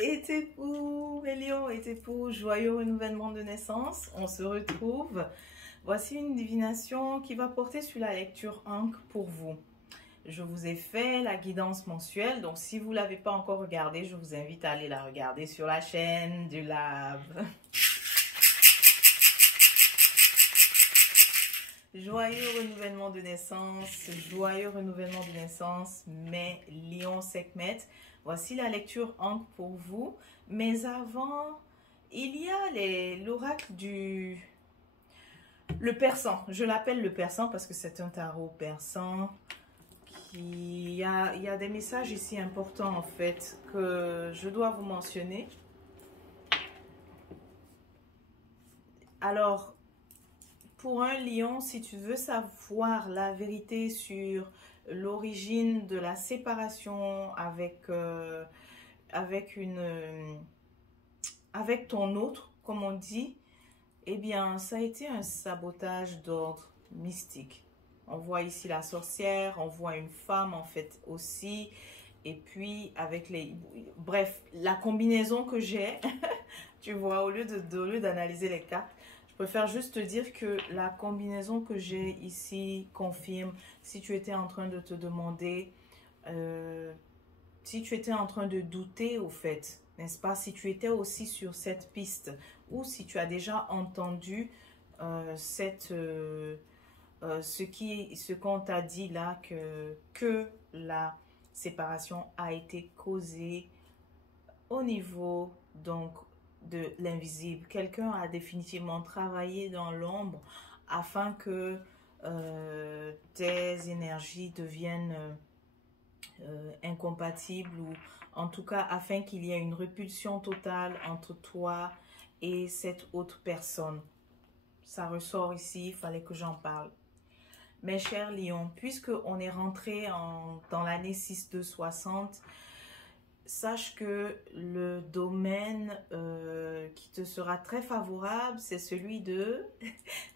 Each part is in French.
Et tes poux, mes lions, et tes poux, joyeux renouvellement de naissance. On se retrouve. Voici une divination qui va porter sur la lecture Ankh pour vous. Je vous ai fait la guidance mensuelle, donc si vous ne l'avez pas encore regardée, je vous invite à aller la regarder sur la chaîne du Lab. Joyeux renouvellement de naissance, mes lions Sekhmet. Voici la lecture Ankh pour vous. Mais avant, il y a l'oracle le persan. Je l'appelle le persan parce que c'est un tarot persan. Il y a des messages ici importants en fait que je dois vous mentionner. Alors, pour un lion, si tu veux savoir la vérité sur l'origine de la séparation avec ton autre, comme on dit, eh bien, ça a été un sabotage d'ordre mystique. On voit ici la sorcière, on voit une femme en fait aussi. Et puis, avec bref, la combinaison que j'ai, tu vois, au lieu d'analyser les cartes, je préfère juste te dire que la combinaison que j'ai ici confirme, si tu étais en train de te demander, si tu étais en train de douter au fait, n'est-ce pas, si tu étais aussi sur cette piste, ou si tu as déjà entendu ce qu'on t'a dit là, que la séparation a été causée au niveau donc de l'invisible. Quelqu'un a définitivement travaillé dans l'ombre afin que tes énergies deviennent incompatibles, ou en tout cas afin qu'il y ait une répulsion totale entre toi et cette autre personne. Ça ressort ici, il fallait que j'en parle. Mes chers lions, puisque on est rentré dans l'année 6260, sache que le domaine qui te sera très favorable, c'est celui de,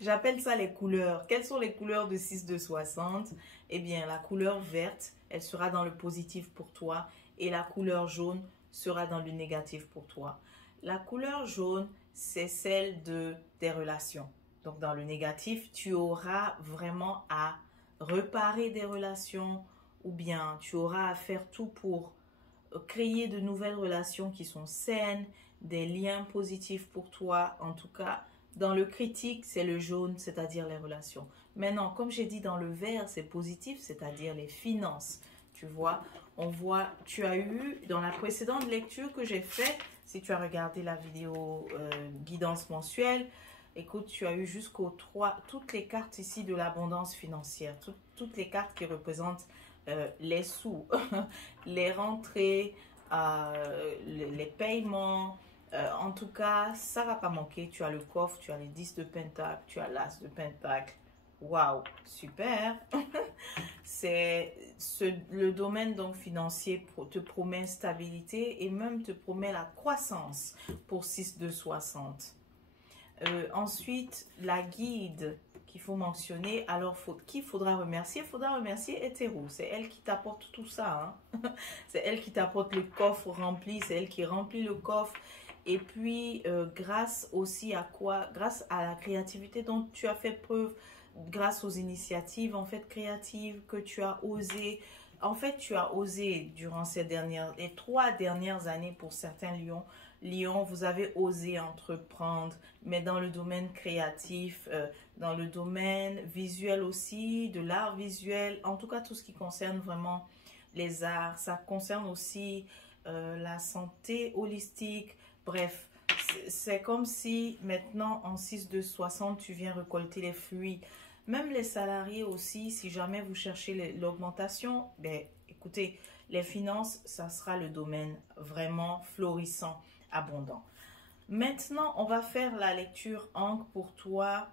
j'appelle ça les couleurs. Quelles sont les couleurs de 6260? Eh bien, la couleur verte, elle sera dans le positif pour toi, et la couleur jaune sera dans le négatif pour toi. La couleur jaune, c'est celle des relations. Donc, dans le négatif, tu auras vraiment à réparer des relations, ou bien tu auras à faire tout pour créer de nouvelles relations qui sont saines, des liens positifs pour toi. En tout cas, dans le critique, c'est le jaune, c'est-à-dire les relations. Maintenant, comme j'ai dit, dans le vert, c'est positif, c'est-à-dire les finances. Tu vois, on voit, tu as eu, dans la précédente lecture que j'ai faite, si tu as regardé la vidéo guidance mensuelle, écoute, tu as eu jusqu'aux 3, toutes les cartes ici de l'abondance financière, toutes les cartes qui représentent les sous, les rentrées, les paiements. En tout cas, ça ne va pas manquer. Tu as le coffre, tu as les 10 de pentacle, tu as l'as de pentacle. Waouh, super. Le domaine donc financier te promet stabilité et même te promet la croissance pour 6 de 60. Ensuite, la guide qu'il faut mentionner, alors qui faudra remercier? Il faudra remercier Hétéro, c'est elle qui t'apporte tout ça, hein? C'est elle qui t'apporte le coffre rempli, c'est elle qui remplit le coffre. Et puis, grâce aussi à quoi? Grâce à la créativité dont tu as fait preuve, grâce aux initiatives en fait créatives que tu as osé. En fait, tu as osé durant les 3 dernières années pour certains lions, vous avez osé entreprendre, mais dans le domaine créatif, dans le domaine visuel aussi, de l'art visuel, en tout cas tout ce qui concerne vraiment les arts, ça concerne aussi la santé holistique, bref, c'est comme si maintenant en 6 de 60, tu viens récolter les fruits. Même les salariés aussi, si jamais vous cherchez l'augmentation, ben, écoutez, les finances, ça sera le domaine vraiment florissant, abondant. Maintenant, on va faire la lecture Ankh pour toi,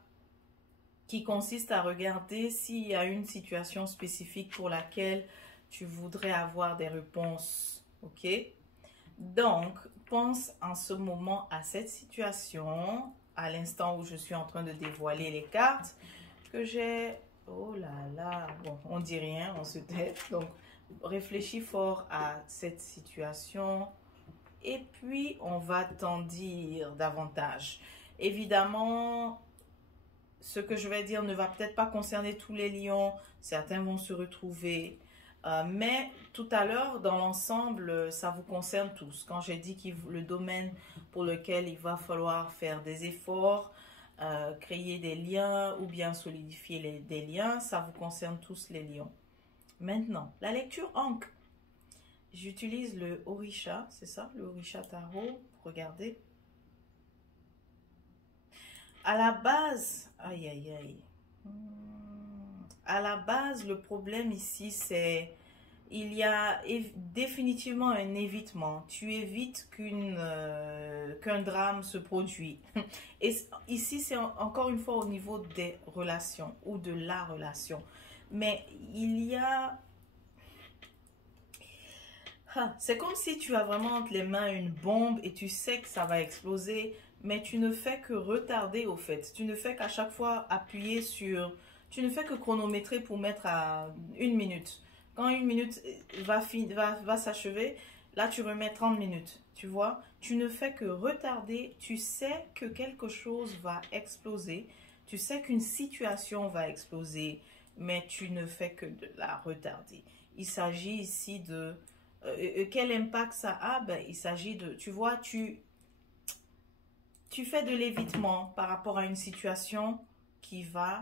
qui consiste à regarder s'il y a une situation spécifique pour laquelle tu voudrais avoir des réponses. Ok? Donc, pense en ce moment à cette situation, à l'instant où je suis en train de dévoiler les cartes que j'ai. Oh là là, bon, on dit rien, on se tait. Donc, réfléchis fort à cette situation. et puis on va t'en dire davantage. Évidemment, ce que je vais dire ne va peut-être pas concerner tous les lions, certains vont se retrouver, mais tout à l'heure, dans l'ensemble, ça vous concerne tous. Quand j'ai dit que le domaine pour lequel il va falloir faire des efforts, créer des liens ou bien solidifier des liens, ça vous concerne tous les lions. Maintenant, la lecture Ankh. J'utilise le Orisha, c'est ça, le Orisha Tarot. Regardez. À la base, aïe aïe aïe. À la base, le problème ici, c'est il y a définitivement un évitement. Tu évites qu'un drame se produise. Et ici, c'est encore une fois au niveau des relations ou de la relation. Mais il y a... C'est comme si tu as vraiment entre les mains une bombe et tu sais que ça va exploser, mais tu ne fais que retarder au fait. Tu ne fais qu'à chaque fois appuyer sur... Tu ne fais que chronométrer pour mettre à 1 minute. Quand 1 minute va s'achever, là tu remets 30 minutes. Tu vois, tu ne fais que retarder. Tu sais que quelque chose va exploser. Tu sais qu'une situation va exploser, mais tu ne fais que de la retarder. Il s'agit ici de... quel impact ça a? Ben, il s'agit de... Tu vois, tu fais de l'évitement par rapport à une situation qui va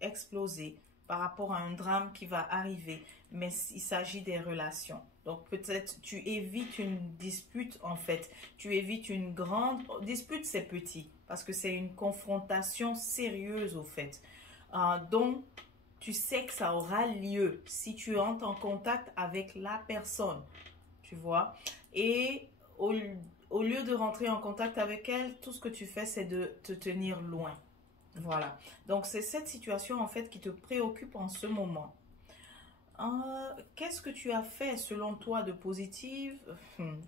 exploser, par rapport à un drame qui va arriver, mais il s'agit des relations. Donc peut-être tu évites une dispute en fait, tu évites une grande dispute, c'est petit, parce que c'est une confrontation sérieuse au fait. Donc tu sais que ça aura lieu si tu entres en contact avec la personne, tu vois. Et au lieu de rentrer en contact avec elle, tout ce que tu fais, c'est de te tenir loin. Voilà. Donc, c'est cette situation, en fait, qui te préoccupe en ce moment. Qu'est-ce que tu as fait, selon toi, de positif?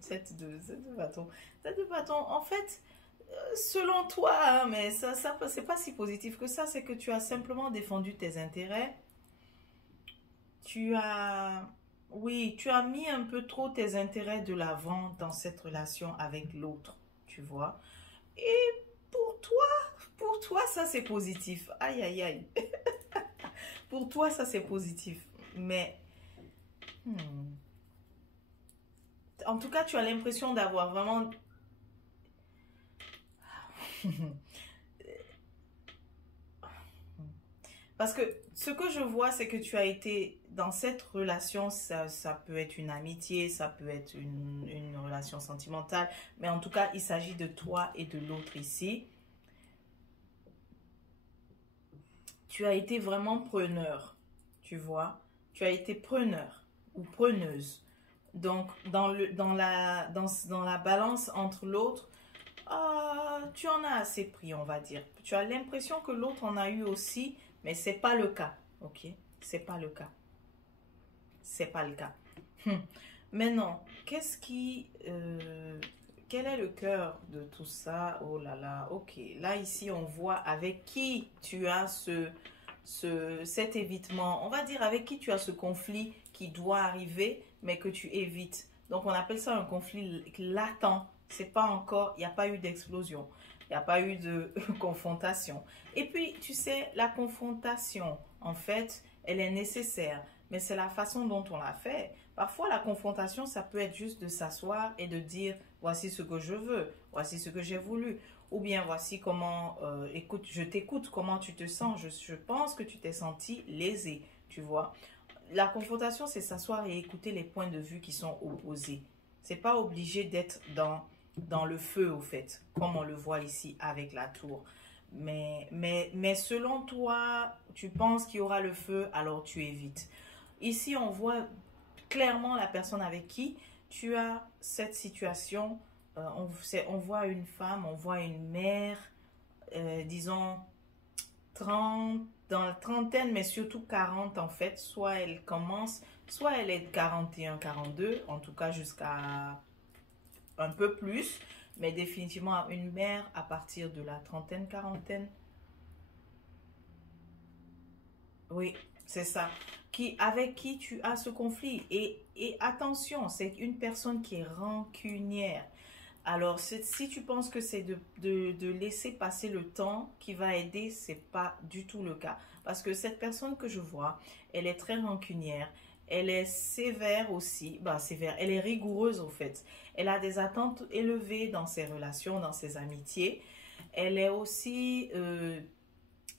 Cette de bâton. Cette de bâton, en fait, selon toi, hein, mais ça c'est pas si positif que ça. C'est que tu as simplement défendu tes intérêts. Oui, tu as mis un peu trop tes intérêts de l'avant dans cette relation avec l'autre, tu vois. Et pour toi, ça c'est positif. Aïe, aïe, aïe. Pour toi, ça c'est positif. Mais, en tout cas, tu as l'impression d'avoir vraiment... Parce que ce que je vois, c'est que tu as été dans cette relation, ça peut être une amitié, ça peut être une relation sentimentale, mais en tout cas, il s'agit de toi et de l'autre ici. Tu as été vraiment preneur, tu vois. Tu as été preneur ou preneuse. Donc, dans la balance entre l'autre, tu en as assez pris, on va dire. Tu as l'impression que l'autre en a eu aussi, mais c'est pas le cas, ok? C'est pas le cas. C'est pas le cas. Maintenant, quel est le cœur de tout ça? Oh là là, ok. Là, ici, on voit avec qui tu as cet évitement. On va dire avec qui tu as ce conflit qui doit arriver, mais que tu évites. Donc, on appelle ça un conflit latent. C'est pas encore, il n'y a pas eu d'explosion. Il n'y a pas eu de confrontation. Et puis, tu sais, la confrontation, en fait, elle est nécessaire. Mais c'est la façon dont on l'a fait. Parfois, la confrontation, ça peut être juste de s'asseoir et de dire, voici ce que je veux, voici ce que j'ai voulu. Ou bien, voici comment, écoute, je t'écoute, comment tu te sens. Je pense que tu t'es senti lésé, tu vois. La confrontation, c'est s'asseoir et écouter les points de vue qui sont opposés. C'est pas obligé d'être dans le feu, au fait, comme on le voit ici avec la tour. Mais selon toi, tu penses qu'il y aura le feu, alors tu évites. Ici, on voit clairement la personne avec qui tu as cette situation. On voit une femme, on voit une mère, disons, dans la trentaine, mais surtout 40 en fait. Soit elle commence, soit elle est 41, 42, en tout cas jusqu'à un peu plus, mais définitivement une mère à partir de la trentaine, quarantaine. Oui, C'est ça. Avec qui tu as ce conflit. Et attention, c'est une personne qui est rancunière. Alors, si tu penses que c'est de laisser passer le temps qui va aider, c'est pas du tout le cas. Parce que cette personne que je vois, elle est très rancunière. Elle est sévère aussi. Bah, sévère. Elle est rigoureuse, au fait. Elle a des attentes élevées dans ses relations, dans ses amitiés. Elle est aussi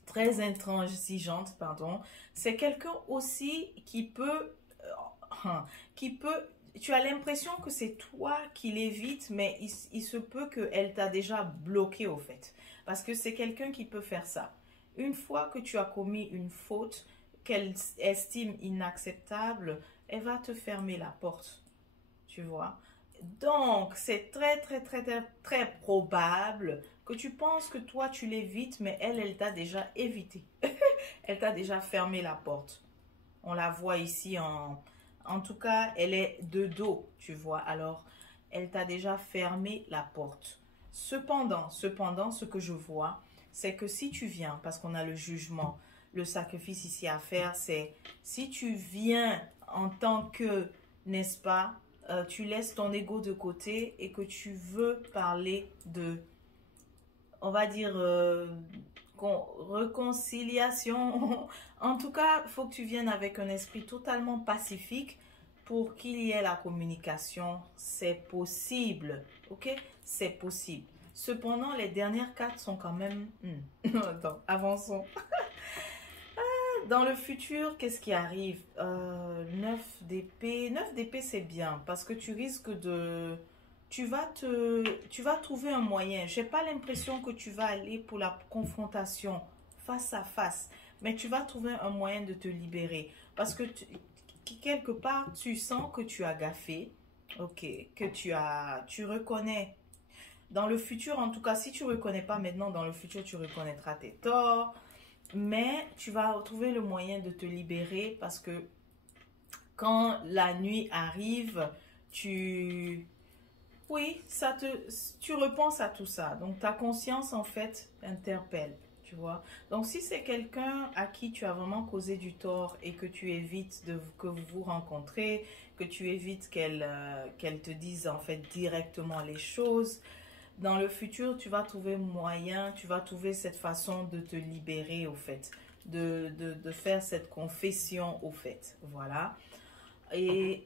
très intransigeante, pardon. C'est quelqu'un aussi qui peut, tu as l'impression que c'est toi qui l'évites, mais il se peut qu'elle t'a déjà bloqué au fait. Parce que c'est quelqu'un qui peut faire ça. Une fois que tu as commis une faute qu'elle estime inacceptable, elle va te fermer la porte, tu vois. Donc, c'est très, très, très, très, très probable que tu penses que toi, tu l'évites, mais elle t'a déjà évité. Elle t'a déjà fermé la porte. On la voit ici en tout cas, elle est de dos, tu vois. Alors, elle t'a déjà fermé la porte. Cependant, ce que je vois, c'est que si tu viens, parce qu'on a le jugement, le sacrifice ici à faire, c'est si tu viens en tant que, n'est-ce pas, tu laisses ton ego de côté et que tu veux parler de, on va dire, réconciliation. En tout cas, il faut que tu viennes avec un esprit totalement pacifique pour qu'il y ait la communication. C'est possible, ok? C'est possible. Cependant, les dernières cartes sont quand même... Attends, avançons. Dans le futur, qu'est-ce qui arrive? 9 d'épée. 9 d'épée, c'est bien parce que tu risques de... Tu vas trouver un moyen. J'ai pas l'impression que tu vas aller pour la confrontation face à face, mais tu vas trouver un moyen de te libérer parce que quelque part, tu sens que tu as gaffé, ok, que tu reconnais. Dans le futur, en tout cas, si tu ne reconnais pas maintenant, dans le futur, tu reconnaîtras tes torts. Mais tu vas trouver le moyen de te libérer parce que quand la nuit arrive, oui, tu repenses à tout ça. Donc ta conscience en fait interpelle, tu vois. Donc si c'est quelqu'un à qui tu as vraiment causé du tort et que tu évites que vous vous rencontrez, que tu évites qu'elle te dise en fait directement les choses, dans le futur, tu vas trouver moyen, tu vas trouver cette façon de te libérer au fait, de faire cette confession au fait, voilà. Et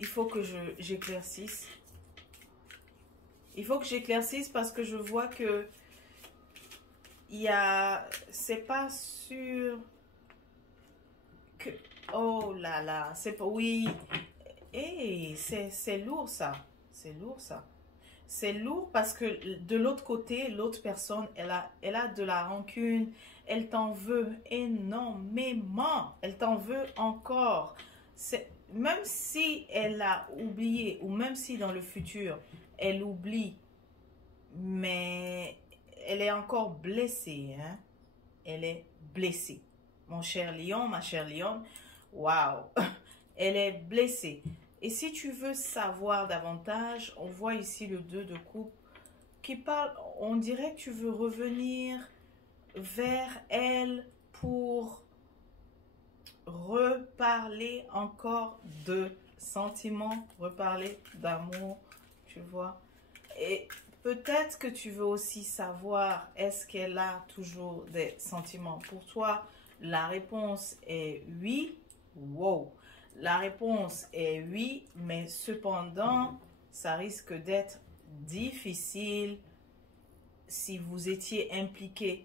il faut que j'éclaircisse. Il faut que j'éclaircisse parce que je vois que c'est pas sûr que, oh là là, c'est pas, oui, et c'est lourd ça, c'est lourd ça. C'est lourd parce que de l'autre côté, l'autre personne, elle a de la rancune, elle t'en veut énormément, elle t'en veut encore. Même si elle a oublié ou même si dans le futur, elle oublie, mais elle est encore blessée, hein? Elle est blessée. Mon cher lion, ma chère lionne, waouh, elle est blessée. Et si tu veux savoir davantage, on voit ici le 2 de coupe qui parle, on dirait que tu veux revenir vers elle pour reparler encore de sentiments, reparler d'amour, tu vois. Et peut-être que tu veux aussi savoir, est-ce qu'elle a toujours des sentiments pour toi? La réponse est oui. Wow. La réponse est oui, mais cependant, ça risque d'être difficile si vous étiez impliqué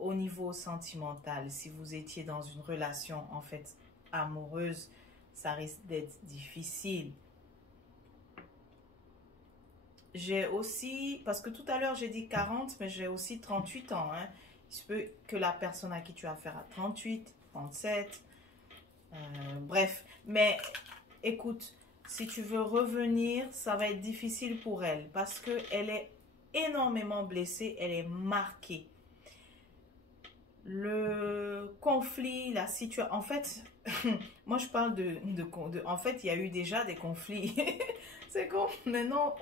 au niveau sentimental, si vous étiez dans une relation en fait amoureuse, ça risque d'être difficile. J'ai aussi, parce que tout à l'heure j'ai dit 40, mais j'ai aussi 38 ans. Hein. Il se peut que la personne à qui tu as affaire a 38, 37, bref. Mais écoute, si tu veux revenir, ça va être difficile pour elle parce qu'elle est énormément blessée, elle est marquée. le conflit, la situation. En fait, moi je parle en fait, il y a eu déjà des conflits. C'est comme maintenant,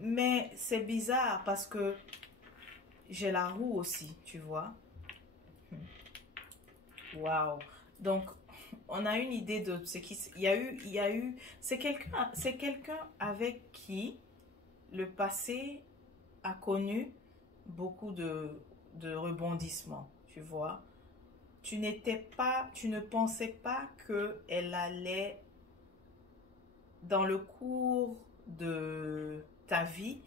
mais c'est bizarre parce que j'ai la roue aussi, tu vois. Waouh. Donc, on a une idée de ce qui... il y a eu, c'est quelqu'un avec qui le passé a connu beaucoup de rebondissements, tu vois. Tu ne pensais pas qu'elle allait, dans le cours de ta vie,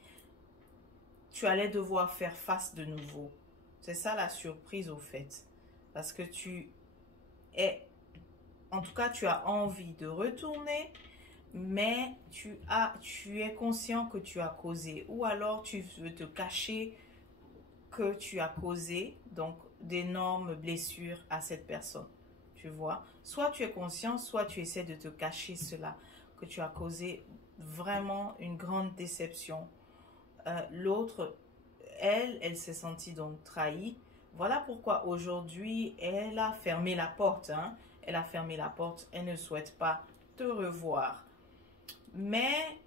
tu allais devoir faire face de nouveau. C'est ça la surprise au fait. Parce que en tout cas, tu as envie de retourner, mais tu es conscient que tu as causé. Ou alors tu veux te cacher que tu as causé, donc d'énormes blessures à cette personne. Tu vois, soit tu es conscient, soit tu essaies de te cacher cela, que tu as causé vraiment une grande déception. L'autre, elle s'est sentie donc trahie. Voilà pourquoi aujourd'hui, elle a fermé la porte. Hein. Elle a fermé la porte. Elle ne souhaite pas te revoir. Mais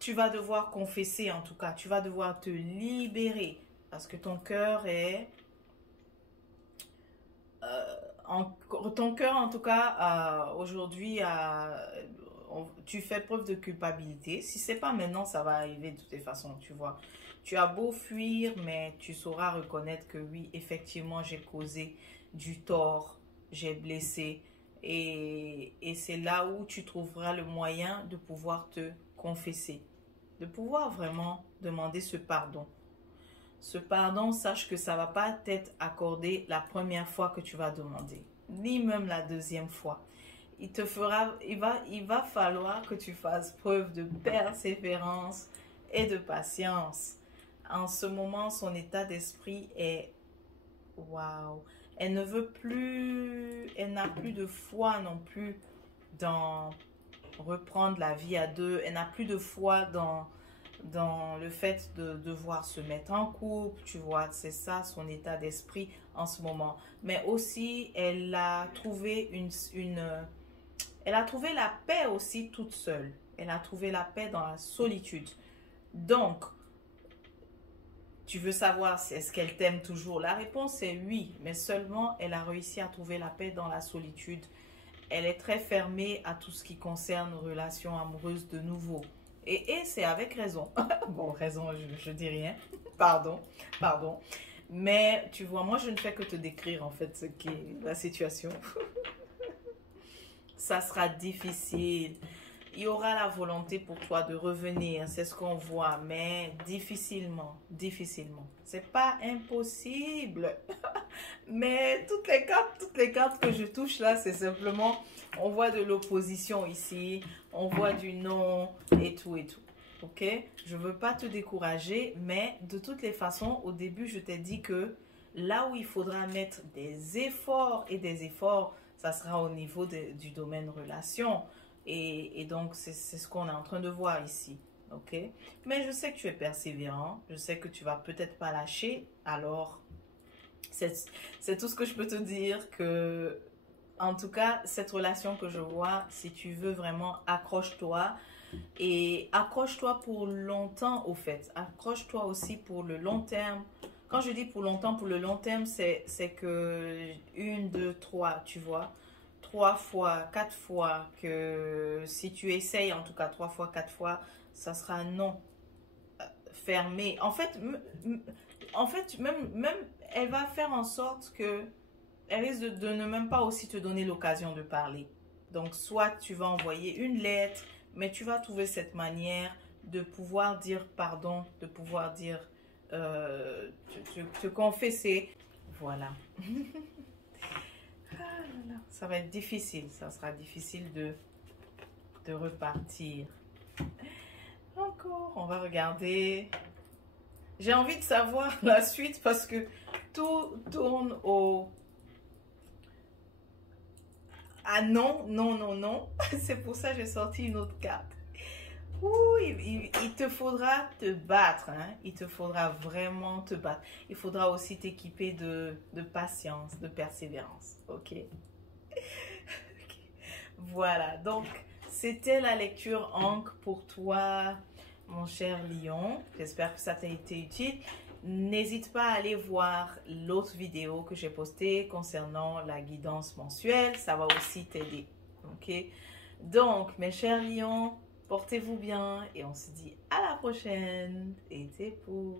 tu vas devoir confesser en tout cas. Tu vas devoir te libérer. Parce que ton cœur est... ton cœur en tout cas, aujourd'hui, tu fais preuve de culpabilité. Si c'est pas maintenant, ça va arriver de toutes les façons, tu vois. Tu as beau fuir, mais tu sauras reconnaître que oui, effectivement, j'ai causé du tort, j'ai blessé. Et c'est là où tu trouveras le moyen de pouvoir te confesser, de pouvoir vraiment demander ce pardon. Ce pardon, sache que ça ne va pas t'être accordé la première fois que tu vas demander, ni même la deuxième fois. Il va falloir que tu fasses preuve de persévérance et de patience. En ce moment, son état d'esprit est waouh. Elle ne veut plus, elle n'a plus de foi non plus dans reprendre la vie à deux. Elle n'a plus de foi dans le fait de devoir se mettre en couple, tu vois, c'est ça son état d'esprit en ce moment. Mais aussi, elle a trouvé elle a trouvé la paix aussi toute seule. Elle a trouvé la paix dans la solitude. Donc, tu veux savoir si est-ce qu'elle t'aime toujours? La réponse est oui, mais seulement elle a réussi à trouver la paix dans la solitude. Elle est très fermée à tout ce qui concerne relations amoureuses de nouveau. Et c'est avec raison. Bon, raison, je dis rien. Pardon, pardon. Mais tu vois, moi, je ne fais que te décrire en fait ce qu'est la situation. Ça sera difficile. Il y aura la volonté pour toi de revenir, c'est ce qu'on voit, mais difficilement, difficilement. C'est pas impossible. Mais toutes les cartes que je touche là, c'est simplement, on voit de l'opposition ici, on voit du non et tout et tout. Ok? Je veux pas te décourager, mais de toutes les façons, au début, je t'ai dit que là où il faudra mettre des efforts et des efforts, ça sera au niveau du domaine relation. Et donc, c'est ce qu'on est en train de voir ici. Ok? Mais je sais que tu es persévérant. Je sais que tu vas peut-être pas lâcher. Alors, c'est tout ce que je peux te dire. Que, en tout cas, cette relation que je vois, si tu veux vraiment, accroche-toi. Et accroche-toi pour longtemps, au fait. Accroche-toi aussi pour le long terme. Quand je dis pour longtemps, pour le long terme, c'est que 1, 2, 3, tu vois. 3 fois, 4 fois, que si tu essayes, en tout cas 3 fois, 4 fois, ça sera non fermé. En fait, même elle va faire en sorte que elle risque de ne même pas aussi te donner l'occasion de parler. Donc, soit tu vas envoyer une lettre, mais tu vas trouver cette manière de pouvoir dire pardon, de pouvoir dire, te confesser. Voilà. Ah là là, ça va être difficile, ça sera difficile de repartir. Encore, on va regarder. J'ai envie de savoir la suite parce que tout tourne au... Ah non, non, non, non. C'est pour ça que j'ai sorti une autre carte. Ouh, il te faudra te battre, hein. Il te faudra vraiment te battre. Il faudra aussi t'équiper de patience, de persévérance. Ok? Voilà, donc c'était la lecture Ankh pour toi, mon cher lion. J'espère que ça t'a été utile. N'hésite pas à aller voir l'autre vidéo que j'ai postée concernant la guidance mensuelle. Ça va aussi t'aider. Ok? Donc, mes chers lions, portez-vous bien et on se dit à la prochaine. Et c'est pour...